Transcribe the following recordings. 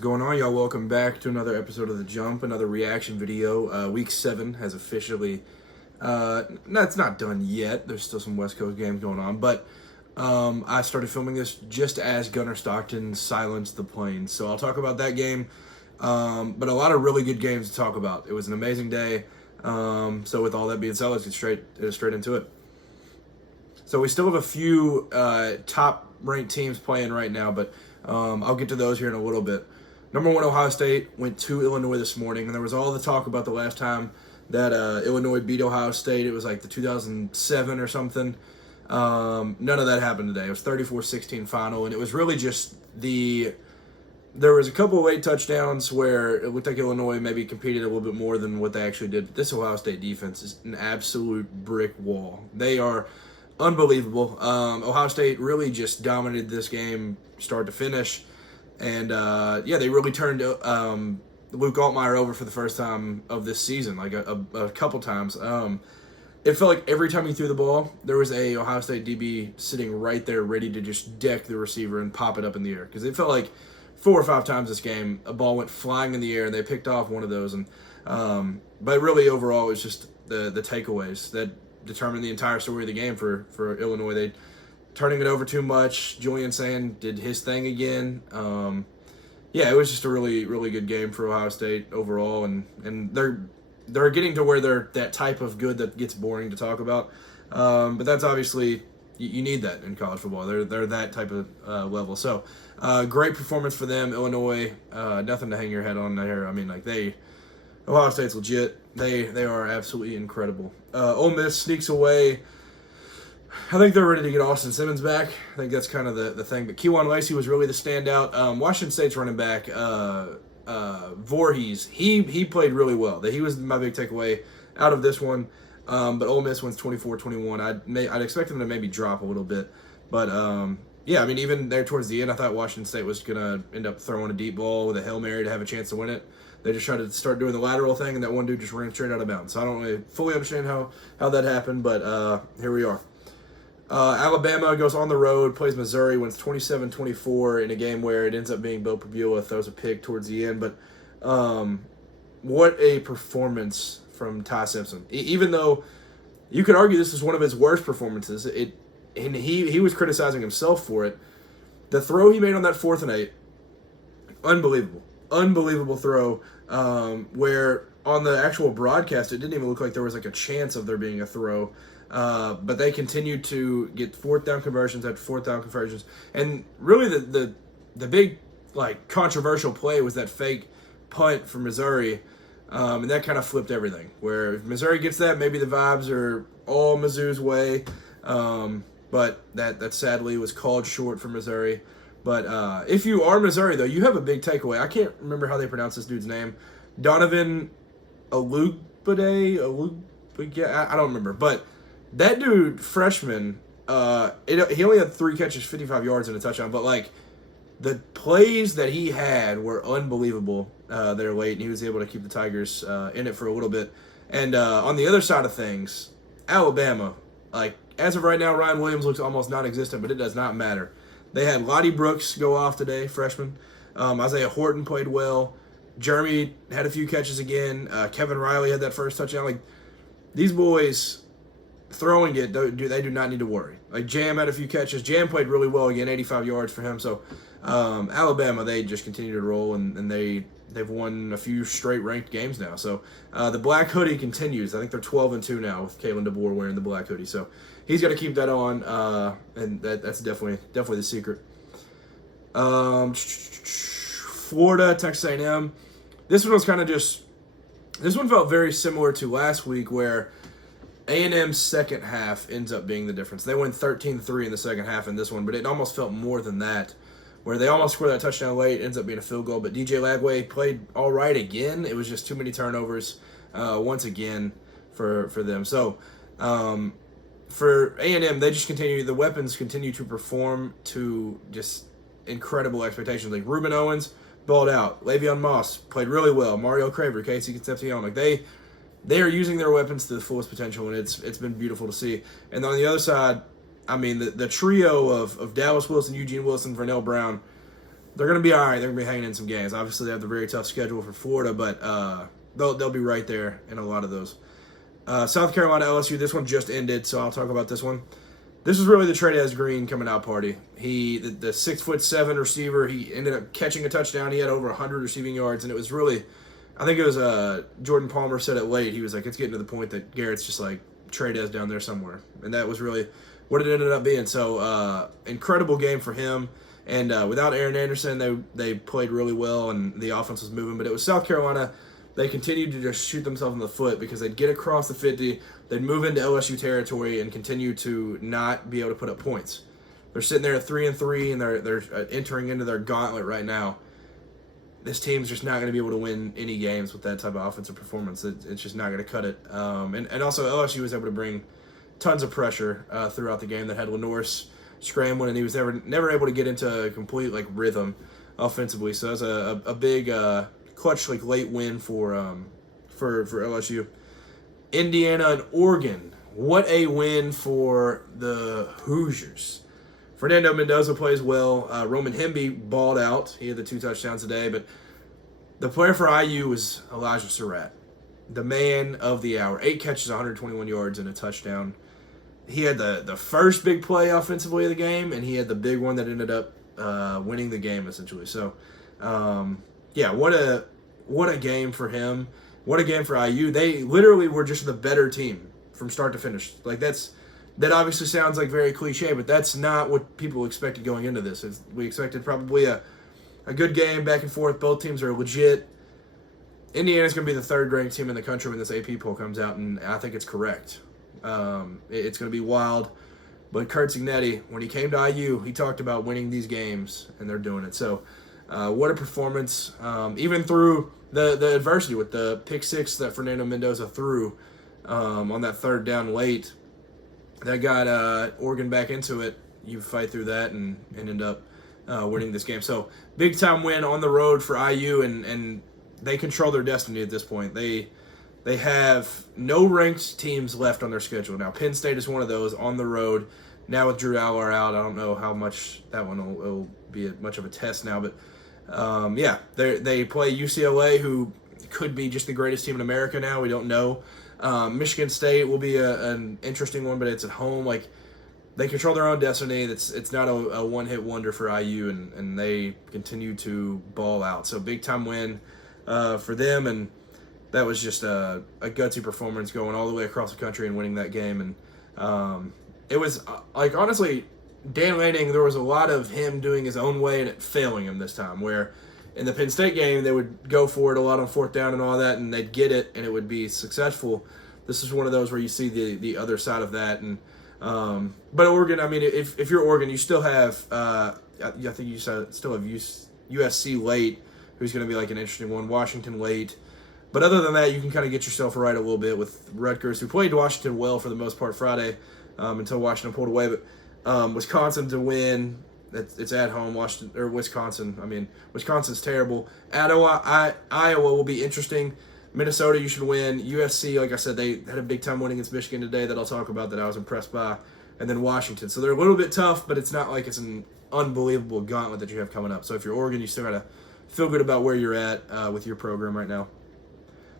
What's going on, y'all? Welcome back to another episode of The Jump, another reaction video. Week 7 has officially, no, it's not done yet. There's still some West Coast games going on, but I started filming this just as Gunnar Stockton silenced the Plains. So I'll talk about that game, but a lot of really good games to talk about. It was an amazing day. So with all that being said, let's get straight into it. So we still have a few top-ranked teams playing right now, but I'll get to those here in a little bit. Number 1, Ohio State went to Illinois this morning, and there was all the talk about the last time that Illinois beat Ohio State. It was like the 2007 or something. None of that happened today. It was 34-16 final, and it was really just there was a couple of late touchdowns where it looked like Illinois maybe competed a little bit more than what they actually did. But this Ohio State defense is an absolute brick wall. They are unbelievable. Ohio State really just dominated this game start to finish. And, they really turned Luke Altmaier over for the first time of this season, like a couple times. It felt like every time he threw the ball, there was a Ohio State DB sitting right there ready to just deck the receiver and pop it up in the air. Because it felt like 4 or 5 times this game, a ball went flying in the air, and they picked off one of those. And but really, overall, it was just the takeaways that determined the entire story of the game for Illinois. They turning it over too much. Julian Sand did his thing again. It was just a really, really good game for Ohio State overall, and they're getting to where they're that type of good that gets boring to talk about. But that's obviously you need that in college football. They're that type of level. So great performance for them, Illinois. Nothing to hang your head on there. I mean, Ohio State's legit. They are absolutely incredible. Ole Miss sneaks away. I think they're ready to get Austin Simmons back. I think that's kind of the thing. But Kejuan Lacey was really the standout. Washington State's running back, Voorhees, he played really well. He was my big takeaway out of this one. But Ole Miss wins 24-21. I'd expect them to maybe drop a little bit. But, even there towards the end, I thought Washington State was going to end up throwing a deep ball with a Hail Mary to have a chance to win it. They just tried to start doing the lateral thing, and that one dude just ran straight out of bounds. So I don't really fully understand how that happened, but here we are. Alabama goes on the road, plays Missouri, wins 27-24 in a game where it ends up being Bill Pabula throws a pick towards the end. But what a performance from Ty Simpson. Even though you could argue this is one of his worst performances, and he was criticizing himself for it. The throw he made on that 4th and 8, unbelievable throw, where on the actual broadcast it didn't even look like there was a chance of there being a throw. But they continued to get 4th down conversions after 4th down conversions. And really the big controversial play was that fake punt for Missouri. And that kind of flipped everything. Where if Missouri gets that, maybe the vibes are all Mizzou's way. But that sadly was called short for Missouri. But if you are Missouri, though, you have a big takeaway. I can't remember how they pronounce this dude's name. Donovan Olugbade? I don't remember. But that dude, freshman, he only had 3 catches, 55 yards, and a touchdown. But, the plays that he had were unbelievable there late, and he was able to keep the Tigers in it for a little bit. And on the other side of things, Alabama, as of right now, Ryan Williams looks almost non-existent, but it does not matter. They had Lottie Brooks go off today, freshman. Isaiah Horton played well. Jeremy had a few catches again. Kevin Riley had that first touchdown. These boys throwing it, they do not need to worry. Jam had a few catches. Jam played really well again, 85 yards for him. So Alabama, they just continue to roll, and they've won a few straight ranked games now. So the black hoodie continues. I think they're 12-2 now with Kalen DeBoer wearing the black hoodie. So he's got to keep that on, and that's definitely the secret. Florida, Texas A&M. This one was kind of this one felt very similar to last week where A&M's second half ends up being the difference. They went 13-3 in the second half in this one, but it almost felt more than that, where they almost scored that touchdown late, ends up being a field goal. But DJ Lagway played all right again. It was just too many turnovers once again for them. So for A&M, they just continue, the weapons continue to perform to just incredible expectations. Ruben Owens balled out. Le'Veon Moss played really well. Mario Craver, Casey Concepcion, they are using their weapons to the fullest potential, and it's been beautiful to see. And on the other side, the trio of Dallas Wilson, Eugene Wilson, Vernell Brown, they're going to be all right. They're going to be hanging in some games. Obviously, they have the very tough schedule for Florida, but they'll be right there in a lot of those. South Carolina LSU, this one just ended, so I'll talk about this one. This was really the Trey'Dez Green coming out party. The 6'7" receiver, he ended up catching a touchdown. He had over 100 receiving yards, and it was really, I think it was Jordan Palmer said it late. He was like, it's getting to the point that Garrett's just like Trey'Dez down there somewhere, and that was really what it ended up being. So incredible game for him. And without Aaron Anderson, they played really well, and the offense was moving. But it was South Carolina. They continued to just shoot themselves in the foot because they'd get across the 50, they'd move into LSU territory, and continue to not be able to put up points. They're sitting there at 3-3, and they're entering into their gauntlet right now. This team's just not going to be able to win any games with that type of offensive performance. It's just not going to cut it. And also LSU was able to bring tons of pressure throughout the game that had LaNorris scrambling, and he was never able to get into a complete rhythm offensively. So that was a big clutch late win for LSU. Indiana and Oregon. What a win for the Hoosiers. Fernando Mendoza plays well. Roman Hemby balled out. He had the 2 touchdowns today, but the player for IU was Elijah Surratt, the man of the hour. 8 catches, 121 yards, and a touchdown. He had the first big play offensively of the game, and he had the big one that ended up winning the game, essentially. So, what a game for him. What a game for IU. They literally were just the better team from start to finish. That obviously sounds like very cliche, but that's not what people expected going into this. We expected probably a good game, back and forth. Both teams are legit. Indiana's going to be the 3rd-ranked team in the country when this AP poll comes out, and I think it's correct. It's going to be wild. But Kurt Cignetti, when he came to IU, he talked about winning these games, and they're doing it. So what a performance. Even through the adversity with the pick 6 that Fernando Mendoza threw on that 3rd down late, that got Oregon back into it. You fight through that and end up winning this game. So big-time win on the road for IU, and they control their destiny at this point. They have no ranked teams left on their schedule. Now, Penn State is one of those on the road. Now with Drew Aller out, I don't know how much that one will be much of a test now. But, they play UCLA, who could be just the greatest team in America now. We don't know. Michigan State will be an interesting one, but it's at home. They control their own destiny. It's not a one-hit wonder for IU, and they continue to ball out. So big-time win for them, and that was just a gutsy performance going all the way across the country and winning that game. And it was, honestly, Dan Lanning, there was a lot of him doing his own way and it failing him this time, where in the Penn State game, they would go for it a lot on 4th down and all that, and they'd get it, and it would be successful. This is one of those where you see the other side of that. And but Oregon, I mean, if you're Oregon, you still have, I think you still have USC late, who's going to be an interesting one, Washington late. But other than that, you can kind of get yourself right a little bit with Rutgers, who played Washington well for the most part Friday until Washington pulled away. But Wisconsin to win, it's at home. Wisconsin. I mean, Wisconsin's terrible. Iowa will be interesting. Minnesota, you should win. USC, like I said, they had a big time win against Michigan today that I'll talk about that I was impressed by. And then Washington. So they're a little bit tough, but it's not like it's an unbelievable gauntlet that you have coming up. So if you're Oregon, you still got to feel good about where you're at with your program right now.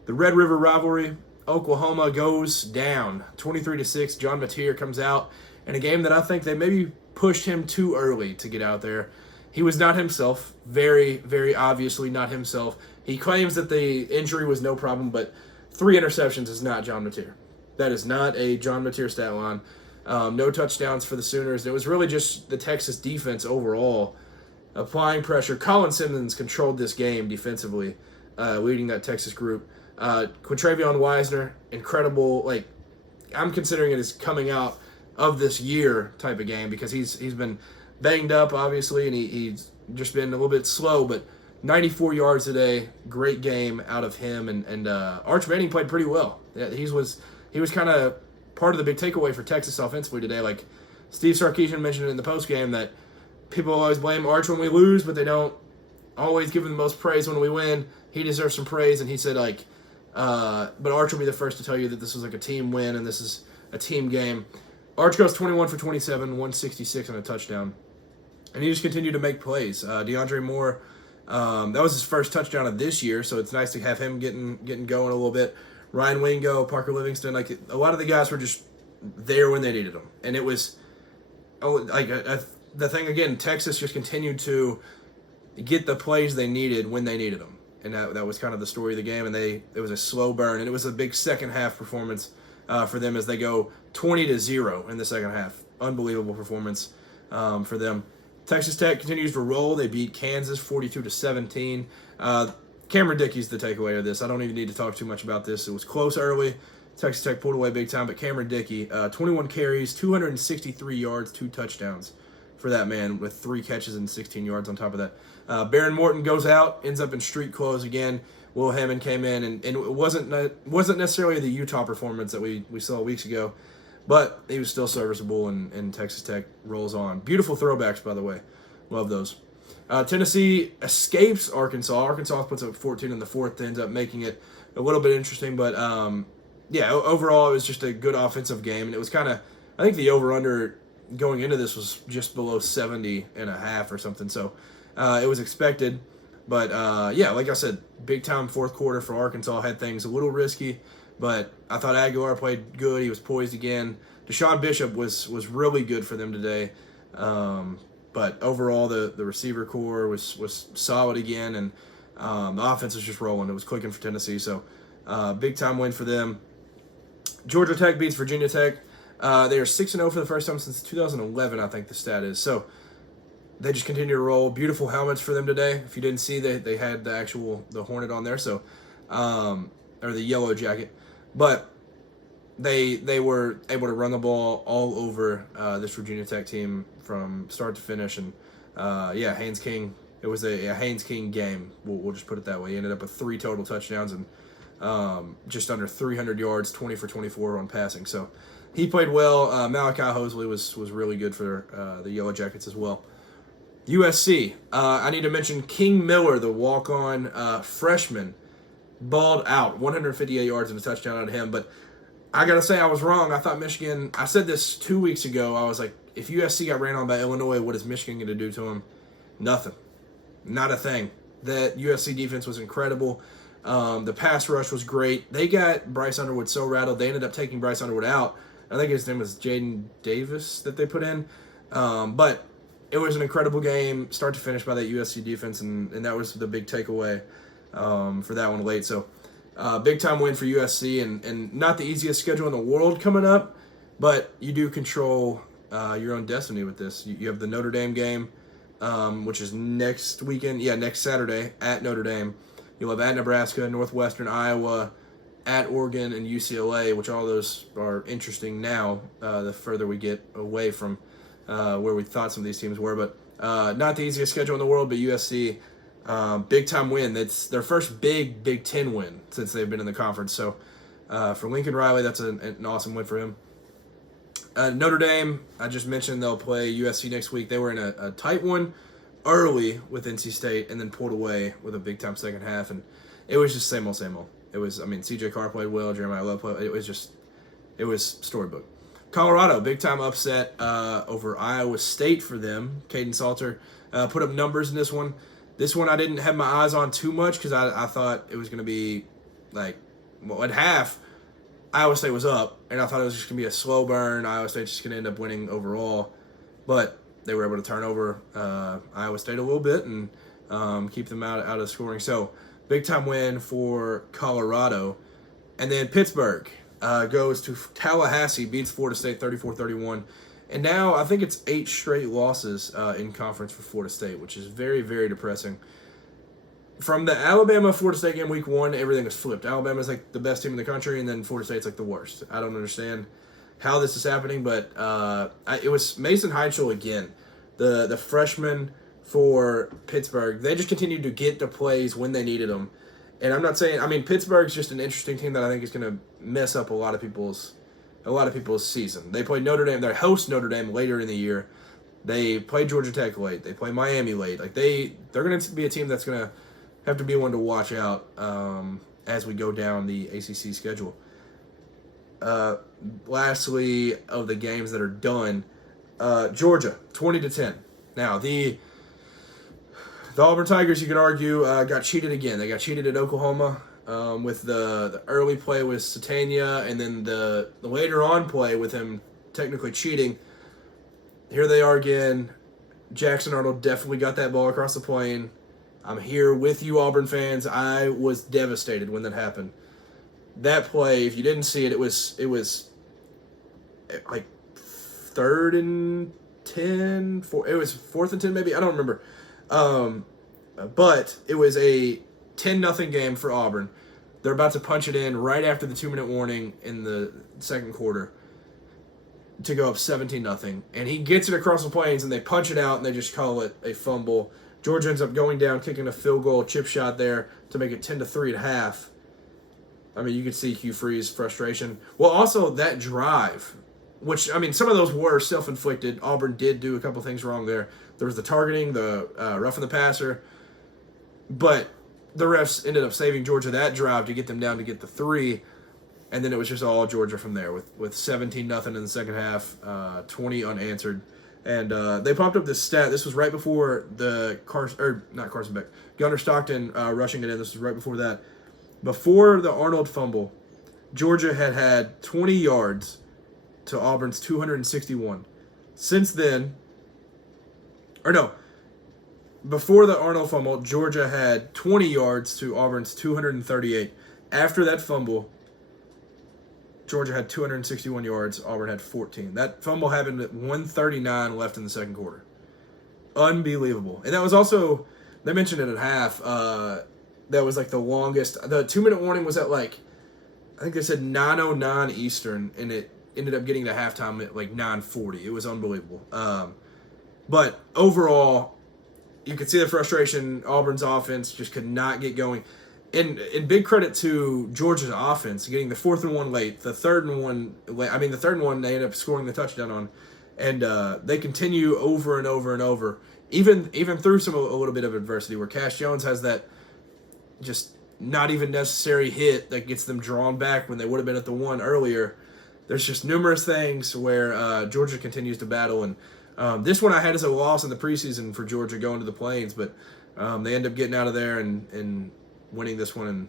The Red River rivalry, Oklahoma goes down 23-6. John Mateer comes out in a game that I think they maybe pushed him too early to get out there. He was not himself, very, very obviously not himself. He claims that the injury was no problem, but 3 interceptions is not John Mateer. That is not a John Mateer stat line. No touchdowns for the Sooners. It was really just the Texas defense overall applying pressure. Colin Simmons controlled this game defensively, leading that Texas group. Quintravion Wisner, incredible. I'm considering it as coming out of this year type of game because he's been banged up, obviously, and he's just been a little bit slow, but 94 yards today, great game out of him, and Arch Manning played pretty well. He was kind of part of the big takeaway for Texas offensively today. Steve Sarkisian mentioned it in the postgame that people always blame Arch when we lose, but they don't always give him the most praise when we win. He deserves some praise, and he said, but Arch will be the first to tell you that this was a team win and this is a team game. Arch goes 21 for 27, 166 and a touchdown. and he just continued to make plays. DeAndre Moore, that was his first touchdown of this year, so it's nice to have him getting going a little bit. Ryan Wingo, Parker Livingston, like a lot of the guys were just there when they needed them, and it was the thing again. Texas just continued to get the plays they needed when they needed them, and that was kind of the story of the game. And it was a slow burn, and it was a big second half performance for them as they go 20-0 in the second half. Unbelievable performance for them. Texas Tech continues to roll. They beat Kansas 42-17. Cameron Dickey's the takeaway of this. I don't even need to talk too much about this. It was close early. Texas Tech pulled away big time, but Cameron Dickey, 21 carries, 263 yards, 2 touchdowns for that man with 3 catches and 16 yards on top of that. Baron Morton goes out, ends up in street clothes again. Will Hammond came in, and it wasn't necessarily the Utah performance that we saw weeks ago, but he was still serviceable, and Texas Tech rolls on. Beautiful throwbacks, by the way. Love those. Tennessee escapes Arkansas. Arkansas puts up 14 in the fourth, ends up making it a little bit interesting, but overall it was just a good offensive game, and it was kind of, I think the over-under going into this was just below 70.5 or something, so it was expected. But, like I said, big-time fourth quarter for Arkansas. Had things a little risky, but I thought Aguilar played good. He was poised again. Deshaun Bishop was really good for them today. But overall, the receiver core was solid again, and the offense was just rolling. It was clicking for Tennessee, so big-time win for them. Georgia Tech beats Virginia Tech. They are 6-0 for the first time since 2011, I think the stat is. So they just continue to roll. Beautiful helmets for them today. If you didn't see, they had the Hornet on there, so or the yellow jacket. But they were able to run the ball all over this Virginia Tech team from start to finish. And, Haynes King, it was a Haynes King game. We'll just put it that way. He ended up with 3 total touchdowns and just under 300 yards, 20 for 24 on passing. So he played well. Malachi Hosley was really good for the Yellow Jackets as well. USC, I need to mention King Miller, the walk-on freshman, balled out. 158 yards and a touchdown out of him. But I got to say, I was wrong. I thought Michigan, I said this 2 weeks ago. I was like, if USC got ran on by Illinois, what is Michigan going to do to them? Nothing. Not a thing. That USC defense was incredible. The pass rush was great. They got Bryce Underwood so rattled, they ended up taking Bryce Underwood out. I think his name was Jaden Davis that they put in. But it was an incredible game, start to finish, by that USC defense, and that was the big takeaway for that one late. So big-time win for USC, and not the easiest schedule in the world coming up, but you do control your own destiny with this. You have the Notre Dame game, which is next weekend. Yeah, next Saturday at Notre Dame. You'll have at Nebraska, Northwestern, Iowa, at Oregon, and UCLA, which all those are interesting now the further we get away from where we thought some of these teams were. But not the easiest schedule in the world, but USC, big-time win. That's their first Big Ten win since they've been in the conference. So for Lincoln Riley, that's an awesome win for him. Notre Dame, I just mentioned they'll play USC next week. They were in a tight one early with NC State and then pulled away with a big-time second half, and it was just same old, same old. It was, C.J. Carr played well, Jeremiah Love played. It was storybook. Colorado, big-time upset over Iowa State for them. Caden Salter put up numbers in this one. This one I didn't have my eyes on too much because I thought it was going to be at half, Iowa State was up, and I thought it was just going to be a slow burn. Iowa State's just going to end up winning overall. But they were able to turn over Iowa State a little bit and keep them out of scoring. So, big-time win for Colorado. And then Pittsburgh goes to Tallahassee, beats Florida State 34-31. And now I think it's 8 straight losses in conference for Florida State, which is very, very depressing. From the Alabama-Florida State game week 1, everything was flipped. Alabama's like the best team in the country, and then Florida State's like the worst. I don't understand how this is happening, but it was Mason Heitchel again, the freshman for Pittsburgh. They just continued to get the plays when they needed them. And I'm not saying, Pittsburgh's just an interesting team that I think is going to mess up a lot of people's season. They played Notre Dame. They host Notre Dame later in the year. They play Georgia Tech late. They play Miami late. They're going to be a team that's going to have to be one to watch out as we go down the ACC schedule. Lastly, of the games that are done, Georgia 20-10. Now, the Auburn Tigers, you could argue, got cheated again. They got cheated at Oklahoma with the early play with Satania, and then the later on play with him technically cheating. Here they are again. Jackson Arnold definitely got that ball across the plane. I'm here with you, Auburn fans. I was devastated when that happened. That play, if you didn't see it, it was like 3rd and 10. It was 4th and 10 maybe. I don't remember. But it was a 10-0 game for Auburn. They're about to punch it in right after the 2-minute warning in the second quarter to go up 17-0. And he gets it across the plains, and they punch it out, and they just call it a fumble. Georgia ends up going down, kicking a field goal chip shot there to make it 10-3 at half. I mean, you could see Hugh Freeze's frustration. Well, also that drive, which, I mean, some of those were self-inflicted. Auburn did do a couple things wrong there. There was the targeting, the roughing the passer. But the refs ended up saving Georgia that drive to get them down to get the 3. And then it was just all Georgia from there with 17-0 in the second half, 20 unanswered. And they popped up this stat. This was right before Gunnar Stockton rushing it in. This was right before that. Before the Arnold fumble, Georgia had 20 yards to Auburn's 261. Since then, before the Arnold fumble, Georgia had 20 yards to Auburn's 238. After that fumble, Georgia had 261 yards. Auburn had 14. That fumble happened at 1:39 left in the second quarter. Unbelievable. And that was also, they mentioned it at half, that was like the longest. The 2-minute warning was at I think they said 9:09 Eastern, and it ended up getting to halftime at 9:40. It was unbelievable. But overall, you could see the frustration. Auburn's offense just could not get going. And big credit to Georgia's offense, getting the 4th and 1 late, the 3rd and 1 late. I mean, the 3rd and 1 they ended up scoring the touchdown on. And they continue over and over and over, even through a little bit of adversity, where Cash Jones has that just not even necessary hit that gets them drawn back when they would have been at the 1 earlier. There's just numerous things where Georgia continues to battle. And this one I had as a loss in the preseason for Georgia going to the Plains, but they end up getting out of there and winning this one. And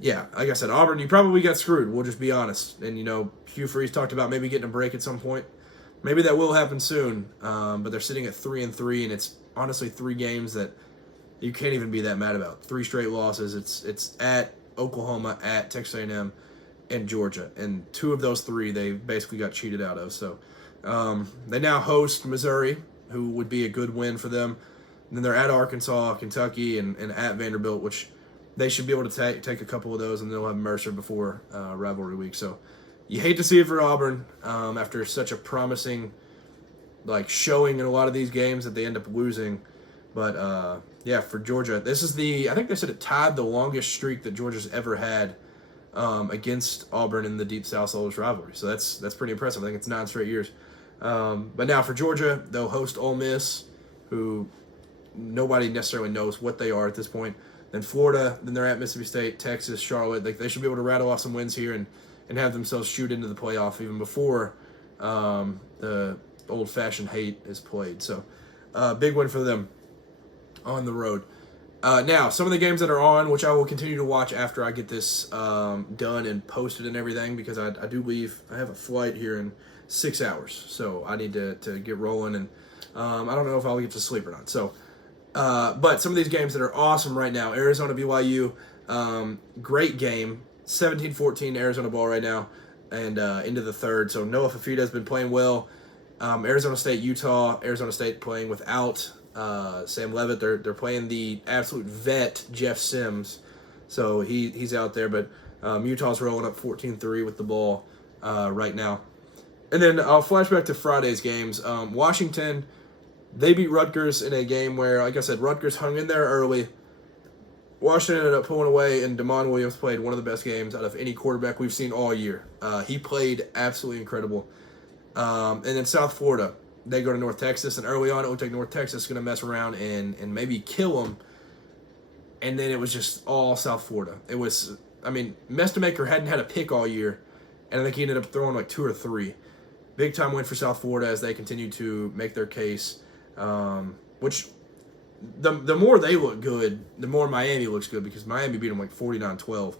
yeah, like I said, Auburn, you probably got screwed. We'll just be honest. And, Hugh Freeze talked about maybe getting a break at some point. Maybe that will happen soon. But they're sitting at 3-3, and it's honestly 3 games that you can't even be that mad about. 3 straight losses. It's at Oklahoma, at Texas A&M, and Georgia. And 2 of those 3 they basically got cheated out of. So they now host Missouri, who would be a good win for them. And then they're at Arkansas, Kentucky, and at Vanderbilt, which they should be able to take a couple of those, and they'll have Mercer before rivalry week. So you hate to see it for Auburn after such a promising showing in a lot of these games that they end up losing. But yeah, for Georgia, this is I think they said it tied the longest streak that Georgia's ever had against Auburn in the Deep South Southern rivalry. So that's pretty impressive. I think it's 9 straight years. But now for Georgia, they'll host Ole Miss, who nobody necessarily knows what they are at this point. Then Florida, then they're at Mississippi State, Texas, Charlotte. They should be able to rattle off some wins here and have themselves shoot into the playoff even before the old-fashioned hate is played. So big win for them on the road. Now, some of the games that are on, which I will continue to watch after I get this done and posted and everything, because I do leave. I have a flight here in 6 hours, so I need to get rolling, and I don't know if I'll get to sleep or not. So, but some of these games that are awesome right now, Arizona BYU, great game, 17-14 Arizona ball right now, and into the third. So Noah Fafita has been playing well. Arizona State, Utah, Arizona State playing without Sam Levitt. They're playing the absolute vet Jeff Sims, so he's out there. But Utah's rolling up 14-3 with the ball right now. And then I'll flash back to Friday's games. Washington, they beat Rutgers in a game where, like I said, Rutgers hung in there early. Washington ended up pulling away, and Damon Williams played one of the best games out of any quarterback we've seen all year. He played absolutely incredible. And then South Florida, they go to North Texas, and early on it looked like North Texas was going to mess around and maybe kill them. And then it was just all South Florida. It was, Mestamaker hadn't had a pick all year, and I think he ended up throwing like 2 or 3. Big time win for South Florida as they continue to make their case. Which the more they look good, the more Miami looks good because Miami beat them like 49-12.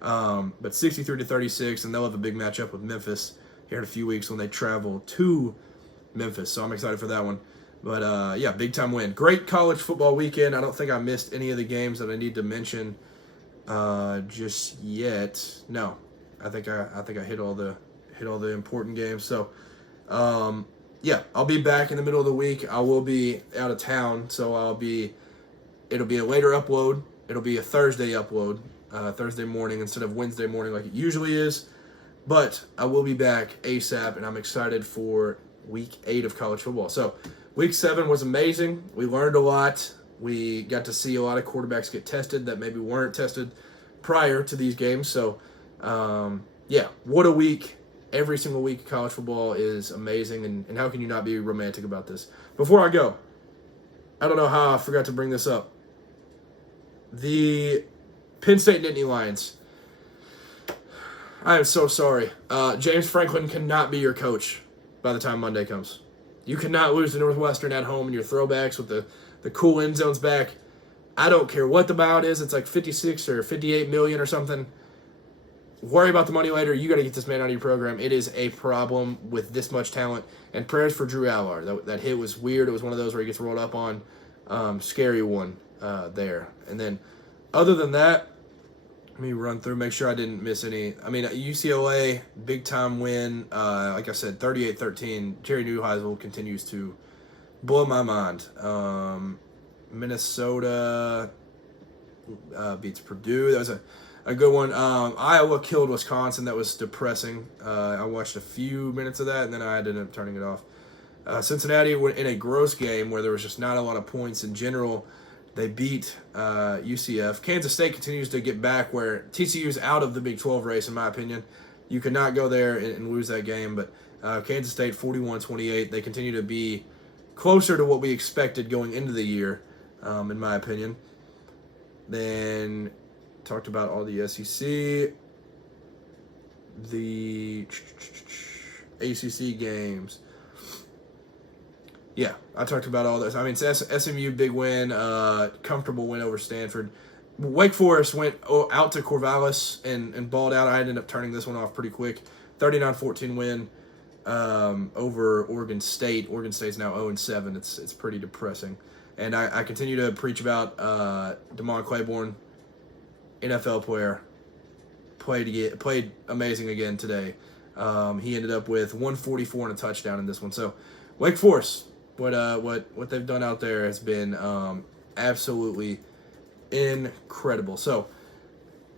But 63-36, and they'll have a big matchup with Memphis here in a few weeks when they travel to Memphis. So I'm excited for that one. But yeah, big time win. Great college football weekend. I don't think I missed any of the games that I need to mention just yet. No, I think I hit all the important games. So yeah, I'll be back in the middle of the week. I will be out of town, so it'll be a later upload. It'll be a Thursday upload, Thursday morning instead of Wednesday morning like it usually is. But I will be back ASAP, and I'm excited for week 8 of college football. So week 7 was amazing. We learned a lot. We got to see a lot of quarterbacks get tested that maybe weren't tested prior to these games. So yeah, what a week. Every single week of college football is amazing, and how can you not be romantic about this? Before I go, I don't know how I forgot to bring this up. The Penn State Nittany Lions. I am so sorry. James Franklin cannot be your coach by the time Monday comes. You cannot lose to Northwestern at home in your throwbacks with the cool end zones back. I don't care what the buyout is. It's like 56 or 58 million or something. Worry about the money later. You got to get this man out of your program. It is a problem with this much talent. And prayers for Drew Allar. That hit was weird. It was one of those where he gets rolled up on. Scary one there. And then other than that, let me run through, make sure I didn't miss any. I mean, UCLA, big time win. Like I said, 38-13. Jerry Neuheisel continues to blow my mind. Minnesota beats Purdue. That was a good one. Iowa killed Wisconsin. That was depressing. I watched a few minutes of that, and then I ended up turning it off. Cincinnati went in a gross game where there was just not a lot of points in general. They beat UCF. Kansas State continues to get back where TCU's out of the Big 12 race, in my opinion. You could not go there and lose that game, but Kansas State 41-28. They continue to be closer to what we expected going into the year, in my opinion. Then talked about all the SEC, the ACC games. Yeah, I talked about all this. I mean, SMU, big win, comfortable win over Stanford. Wake Forest went out to Corvallis and balled out. I ended up turning this one off pretty quick. 39-14 win over Oregon State. Oregon State's now 0-7. It's pretty depressing. And I continue to preach about DeMond Claiborne, NFL player, played amazing again today. He ended up with 144 and a touchdown in this one. So Wake Forest, what they've done out there has been absolutely incredible. So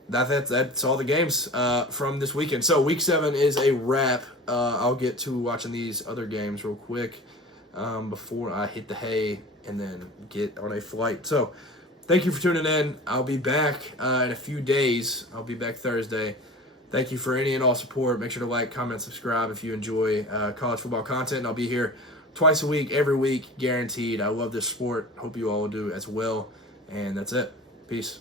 that's all the games from this weekend. So week 7 is a wrap. I'll get to watching these other games real quick before I hit the hay and then get on a flight. So thank you for tuning in. I'll be back in a few days. I'll be back Thursday. Thank you for any and all support. Make sure to like, comment, subscribe if you enjoy college football content. I'll be here twice a week, every week, guaranteed. I love this sport. Hope you all do as well. And that's it. Peace.